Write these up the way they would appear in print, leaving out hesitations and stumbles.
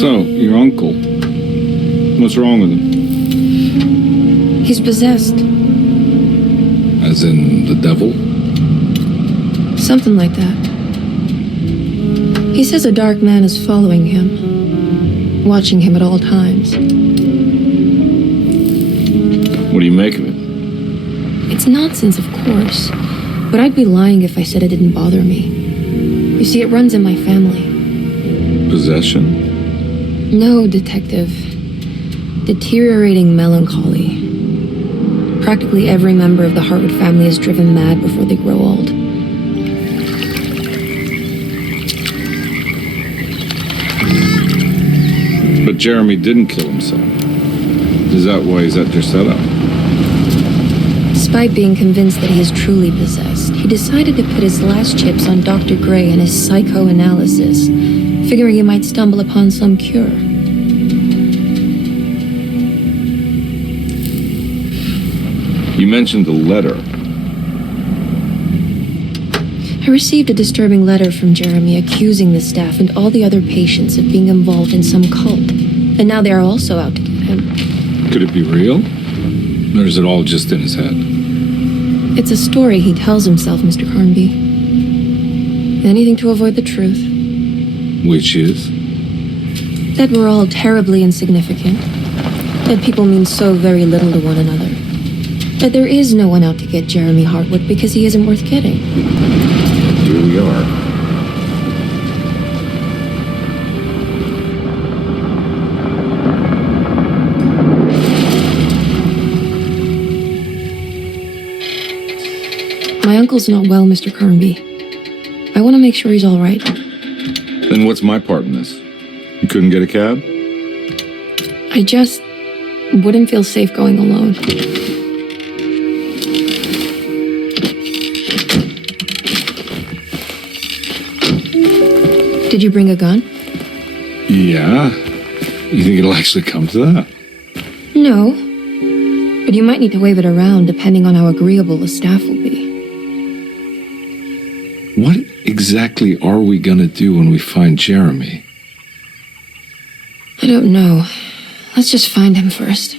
So, your uncle, what's wrong with him? He's possessed. As in the devil? Something like that. He says a dark man is following him, watching him at all times. What do you make of it? It's nonsense, of course, but I'd be lying if I said it didn't bother me. You see, it runs in my family. Possession? No, Detective. Deteriorating melancholy. Practically every member of the Hartwood family is driven mad before they grow old. But Jeremy didn't kill himself. Is that why he's at your setup? Despite being convinced that he is truly possessed, he decided to put his last chips on Dr. Gray and his psychoanalysis, figuring he might stumble upon some cure. You mentioned the letter. I received a disturbing letter from Jeremy accusing the staff and all the other patients of being involved in some cult, and now they are also out to get him. Could it be real? Or is it all just in his head? It's a story he tells himself, Mr. Carnby. Anything to avoid the truth. Which is? That we're all terribly insignificant. That people mean so very little to one another. That there is no one out to get Jeremy Hartwood because he isn't worth getting. Here we are. My uncle's not well, Mr. Carnby. I want to make sure he's all right. Then what's my part in this? You couldn't get a cab? I just wouldn't feel safe going alone. Did you bring a gun? Yeah. You think it'll actually come to that? No. But you might need to wave it around depending on how agreeable the staff will be. What exactly are we gonna do when we find Jeremy? I don't know. Let's just find him first.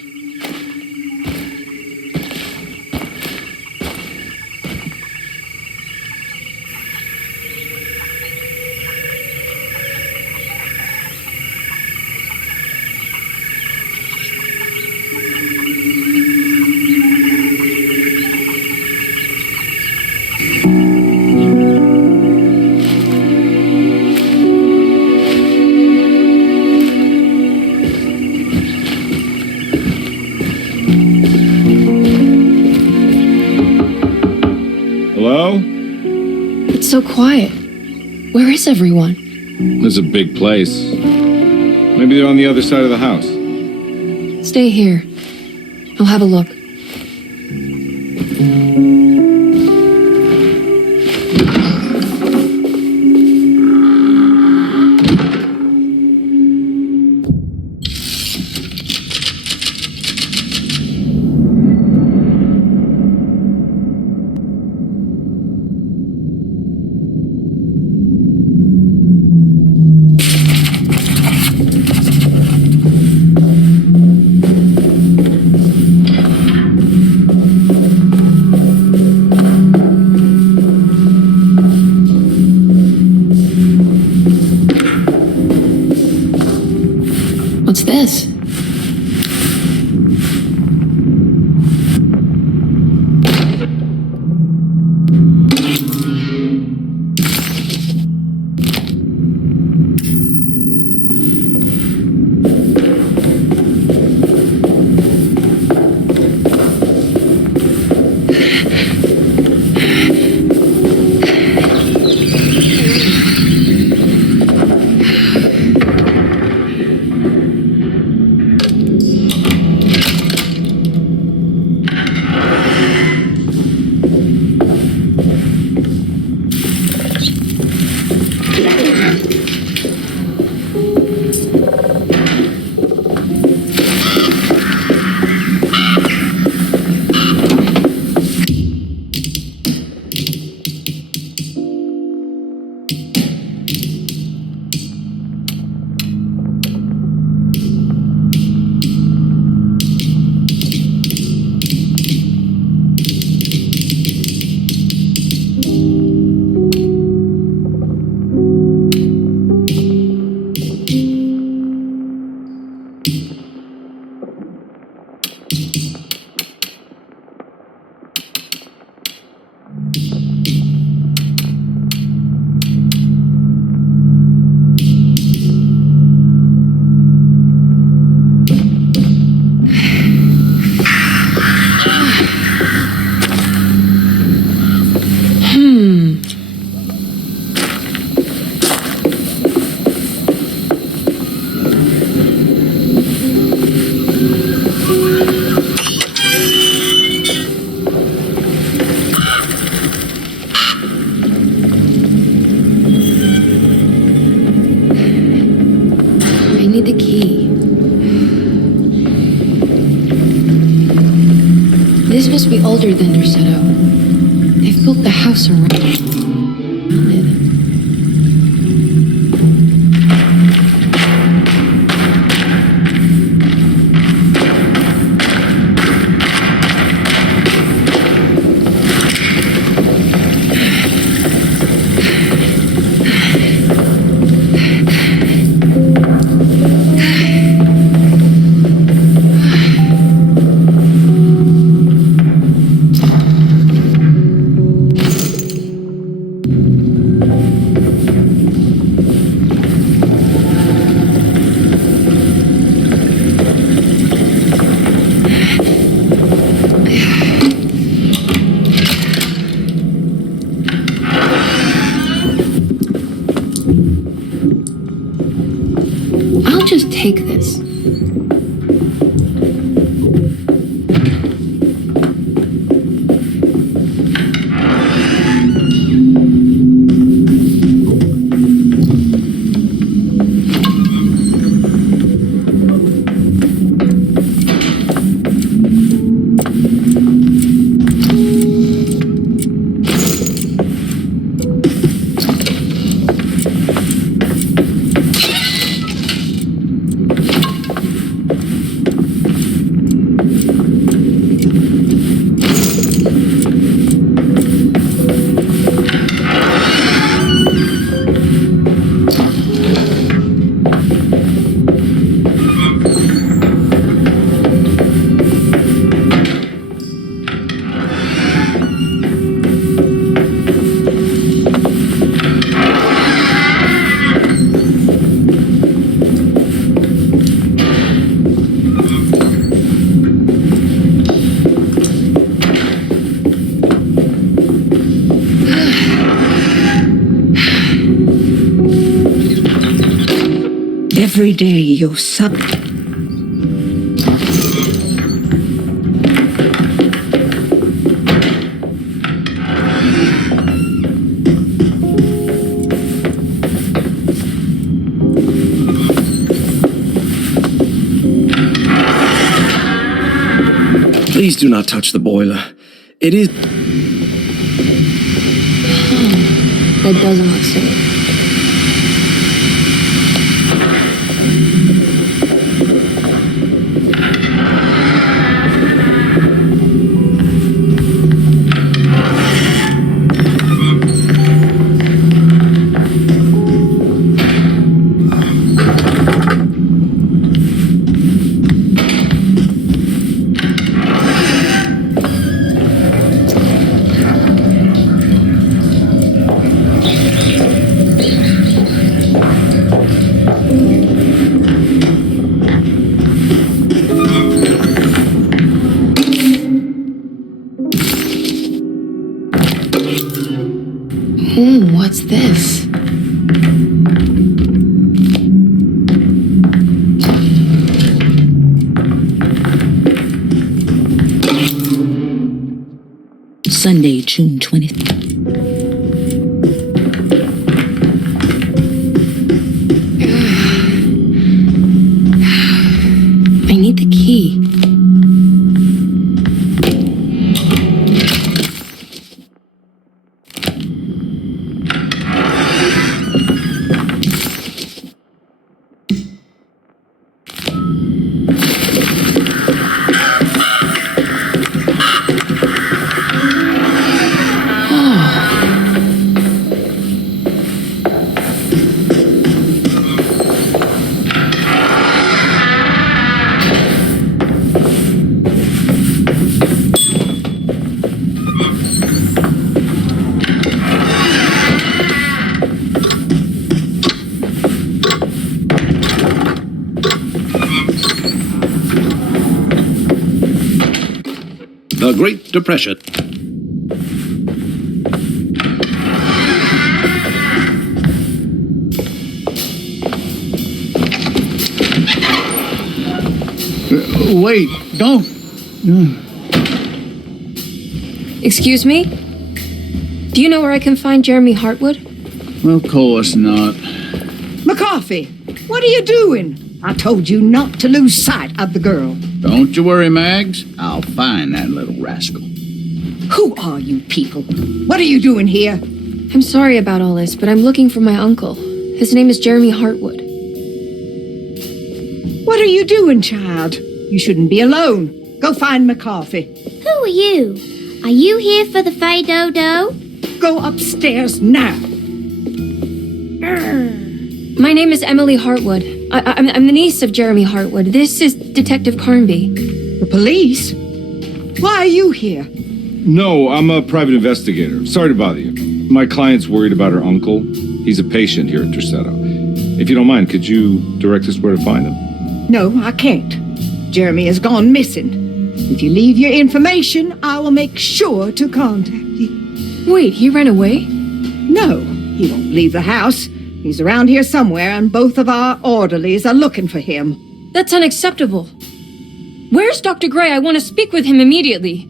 Hello? It's so quiet. Where is everyone? This is a big place. Maybe they're on the other side of the house. Stay here. I'll have a look. What's this? be older than Derceto. They've built the house around it. I'll just take this. Every day you're Please do not touch the boiler. It is... That doesn't look safe. What's this? Sunday, June 20th. I need the key. The Great Depression. Wait, don't. Excuse me? Do you know where I can find Jeremy Hartwood? Of course not. McCarthy, what are you doing? I told you not to lose sight of the girl. Don't you worry, Mags. I'll find that little rascal. Who are you people? What are you doing here? I'm sorry about all this, but I'm looking for my uncle. His name is Jeremy Hartwood. What are you doing, child? You shouldn't be alone. Go find McCarthy. Who are you? Are you here for the Fay Dodo? Go upstairs now. My name is Emily Hartwood. I'm the niece of Jeremy Hartwood. This is Detective Carnby. The police? Why are you here? No, I'm a private investigator. Sorry to bother you. My client's worried about her uncle. He's a patient here at Tercetto. If you don't mind, could you direct us where to find him? No, I can't. Jeremy has gone missing. If you leave your information, I will make sure to contact you. Wait, he ran away? No, he won't leave the house. He's around here somewhere, and both of our orderlies are looking for him. That's unacceptable. Where's Dr. Gray? I want to speak with him immediately.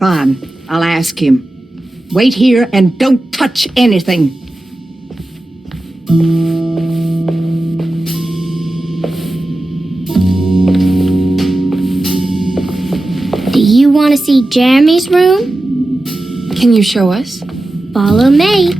Fine, I'll ask him. Wait here and don't touch anything. Do you want to see Jeremy's room? Can you show us? Follow me.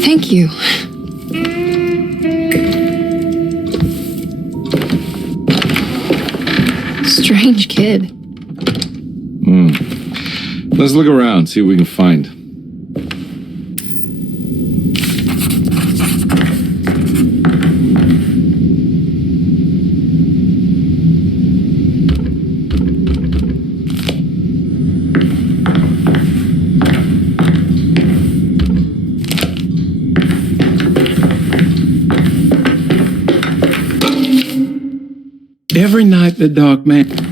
Thank you. Strange kid. Let's look around, see what we can find. Every night the dark man...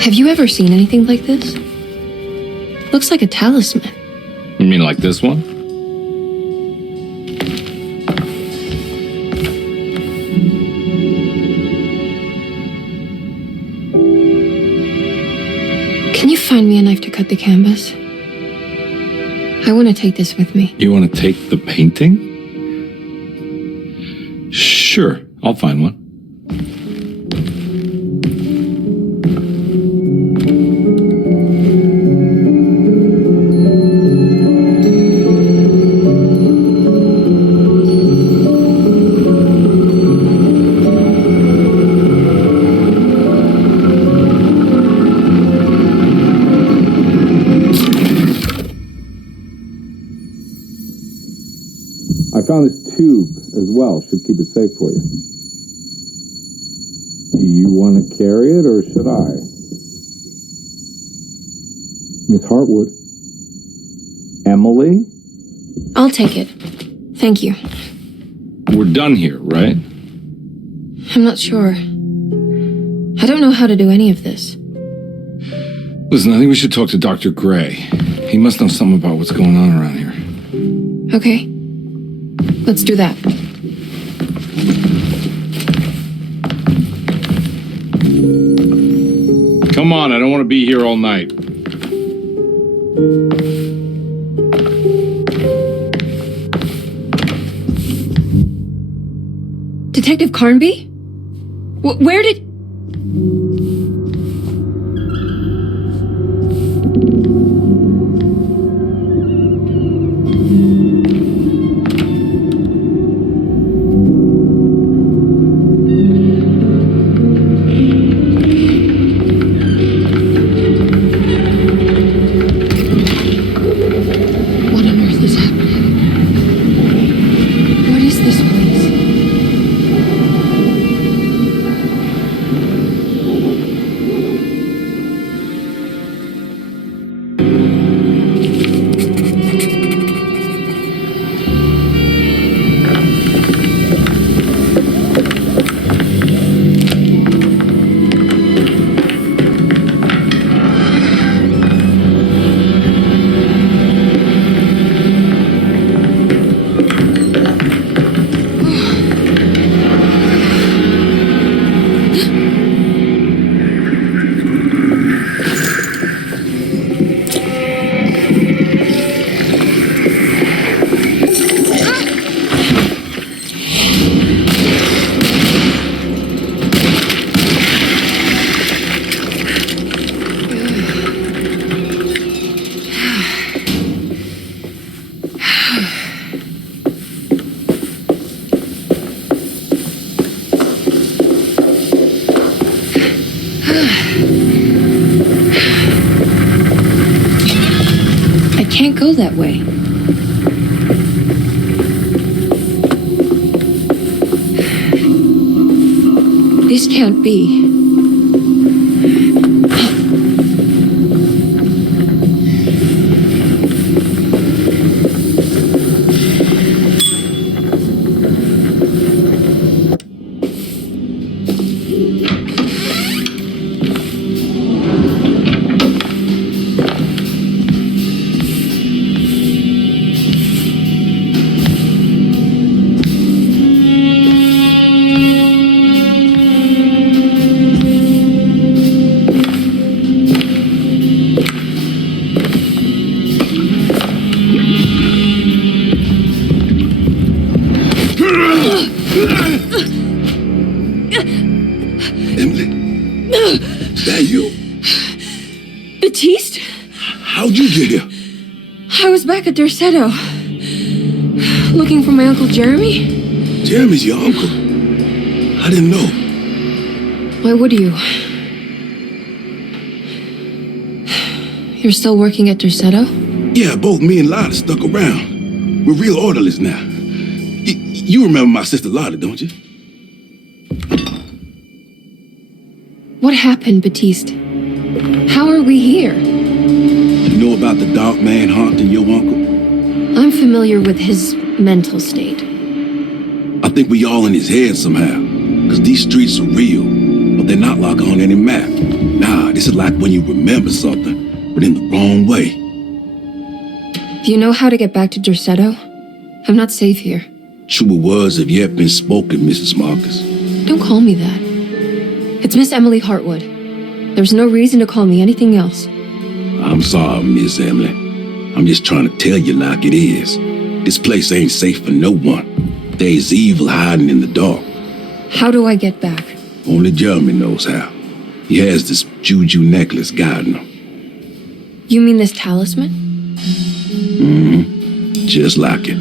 Have you ever seen anything like this? Looks like a talisman. You mean like this one? Can you find me a knife to cut the canvas? I want to take this with me. You want to take the painting? Sure, I'll find one. I found this tube as well. Should keep it safe for you. Do you want to carry it, or should I? Miss Hartwood? Emily? I'll take it. Thank you. We're done here, right? I'm not sure. I don't know how to do any of this. Listen, I think we should talk to Dr. Gray. He must know something about what's going on around here. Okay. Let's do that. Come on, I don't want to be here all night. Detective Carnby? Where did... What on earth is happening? What is this place? can't go that way. This can't be. Batiste? How'd you get here? I was back at Derceto, looking for my Uncle Jeremy. Jeremy's your uncle. I didn't know. Why would you? You're still working at Derceto? Yeah, both me and Lotta stuck around. We're real orderlies now. You remember my sister Lotta, don't you? What happened, Batiste? How are we here? You know about the dark man haunting your uncle? I'm familiar with his mental state. I think we all in his head somehow. Because these streets are real, but they're not like on any map. Nah, this is like when you remember something, but in the wrong way. Do you know how to get back to Derceto? I'm not safe here. Truer words have yet been spoken, Mrs. Marcus. Don't call me that. It's Miss Emily Hartwood. There's no reason to call me anything else. I'm sorry, Miss Emily. I'm just trying to tell you like it is. This place ain't safe for no one. There's evil hiding in the dark. How do I get back? Only Jeremy knows how. He has this juju necklace guiding him. You mean this talisman? Just like it.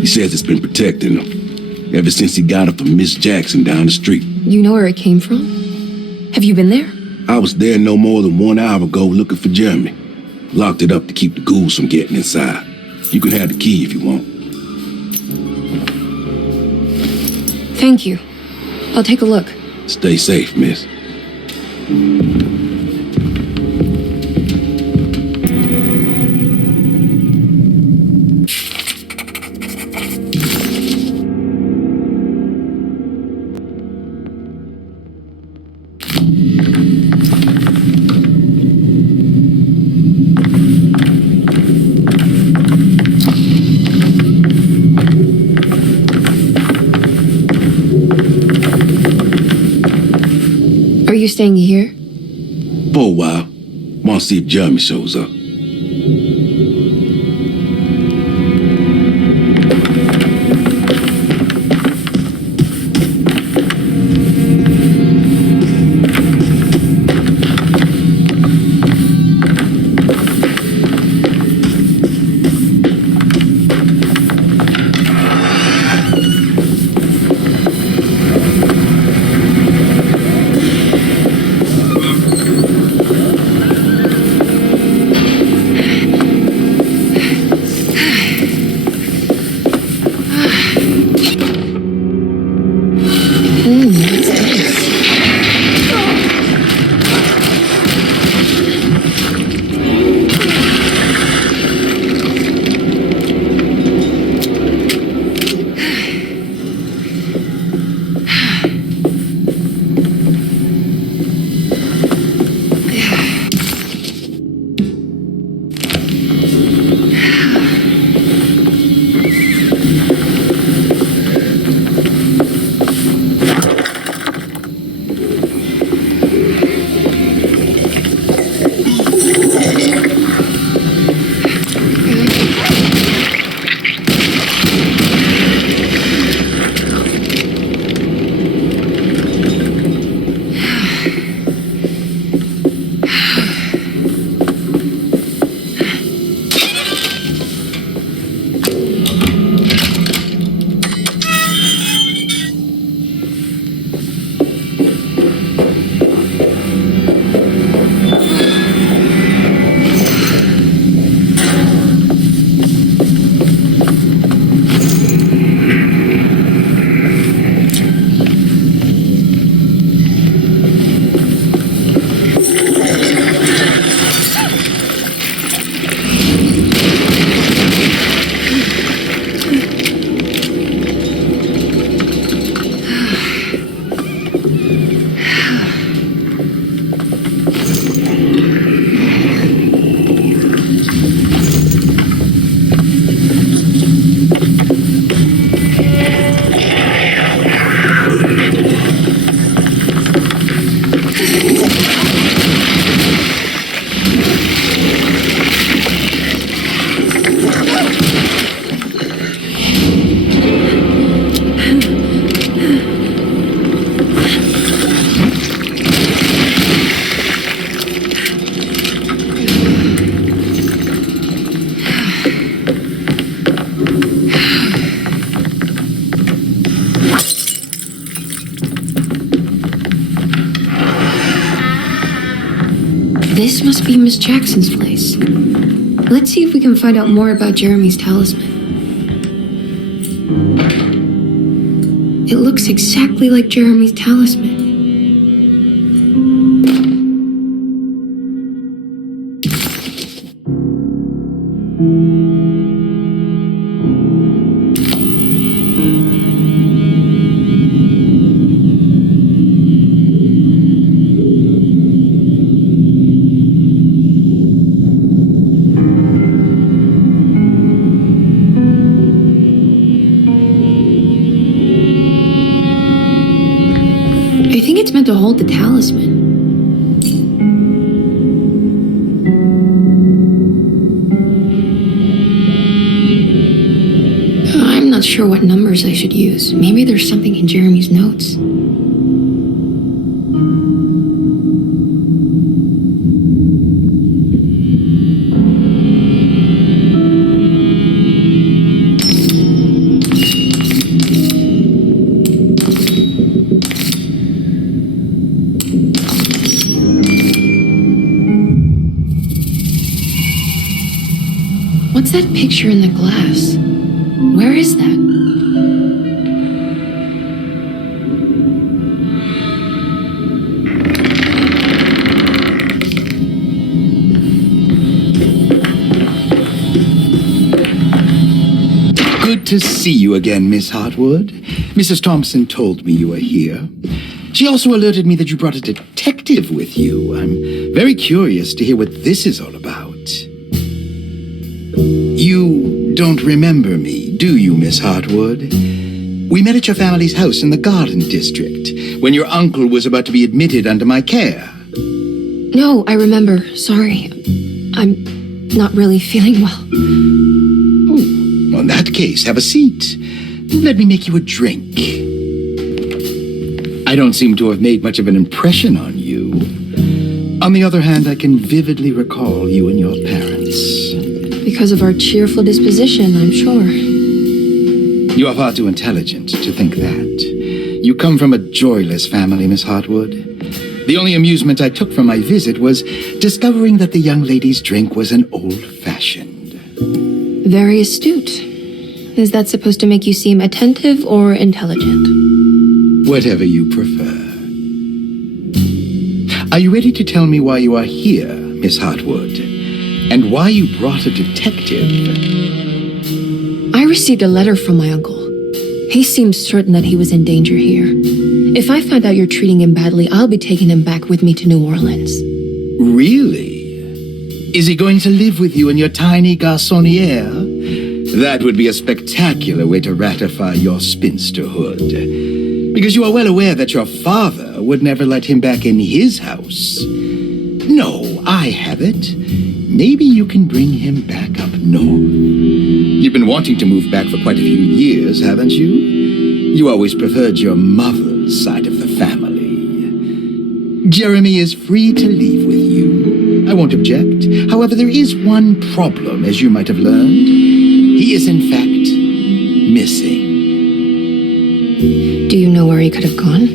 He says it's been protecting him ever since he got it from Miss Jackson down the street. You know where it came from? Have you been there? I was there no more than 1 hour ago looking for Jeremy. Locked it up to keep the ghouls from getting inside. You can have the key if you want. Thank you. I'll take a look. Stay safe, miss. Are you staying here? For a while. Want to see if Jeremy shows up. be Miss Jackson's place. Let's see if we can find out more about Jeremy's talisman. It looks exactly like Jeremy's talisman. I think it's meant to hold the talisman. I'm not sure what numbers I should use. Maybe there's something in Jeremy's notes. What's that picture in the glass? Where is that? Good to see you again, Miss Hartwood. Mrs. Thompson told me you were here. She also alerted me that you brought a detective with you. I'm very curious to hear what this is all about. You don't remember me, do you, Miss Hartwood? We met at your family's house in the Garden District, when your uncle was about to be admitted under my care. No, I remember. Sorry. I'm not really feeling well. Oh, in that case, have a seat. Let me make you a drink. I don't seem to have made much of an impression on you. On the other hand, I can vividly recall you and your parents. Because of our cheerful disposition, I'm sure. You are far too intelligent to think that. You come from a joyless family, Miss Hartwood. The only amusement I took from my visit was discovering that the young lady's drink was an old-fashioned. Very astute. Is that supposed to make you seem attentive or intelligent? Whatever you prefer. Are you ready to tell me why you are here, Miss Hartwood? And why you brought a detective? I received a letter from my uncle. He seems certain that he was in danger here. If I find out you're treating him badly, I'll be taking him back with me to New Orleans. Really? Is he going to live with you in your tiny garçonniere? That would be a spectacular way to ratify your spinsterhood. Because you are well aware that your father would never let him back in his house. No, I have it. Maybe you can bring him back up north. You've been wanting to move back for quite a few years, haven't you? You always preferred your mother's side of the family. Jeremy is free to leave with you. I won't object. However, there is one problem, as you might have learned. He is, in fact, missing. Do you know where he could have gone?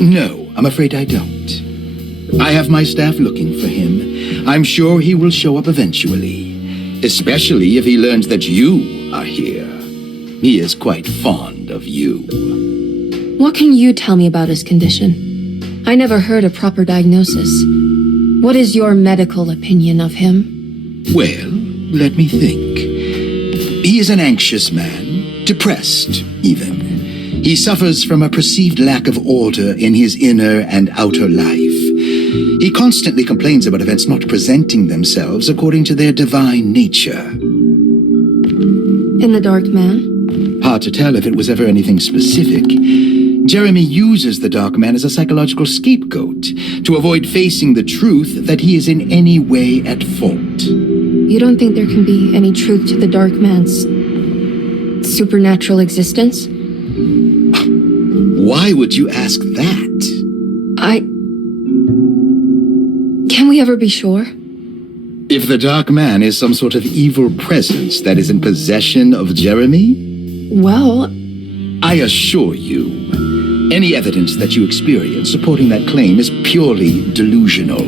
No, I'm afraid I don't. I have my staff looking for him. I'm sure he will show up eventually, especially if he learns that you are here. He is quite fond of you. What can you tell me about his condition? I never heard a proper diagnosis. What is your medical opinion of him? Well, let me think. He is an anxious man, depressed, even. He suffers from a perceived lack of order in his inner and outer life. He constantly complains about events not presenting themselves according to their divine nature. And the Dark Man? Hard to tell if it was ever anything specific. Jeremy uses the Dark Man as a psychological scapegoat to avoid facing the truth that he is in any way at fault. You don't think there can be any truth to the Dark Man's supernatural existence? Why would you ask that? Can we ever be sure? If the Dark Man is some sort of evil presence that is in possession of Jeremy? Well, I assure you, any evidence that you experience supporting that claim is purely delusional.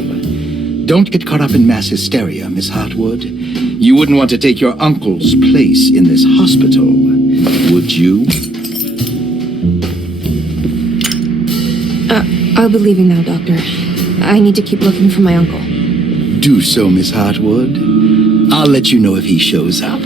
Don't get caught up in mass hysteria, Miss Hartwood. You wouldn't want to take your uncle's place in this hospital, would you? I'll be leaving now, Doctor. I need to keep looking for my uncle. Do so, Miss Hartwood. I'll let you know if he shows up.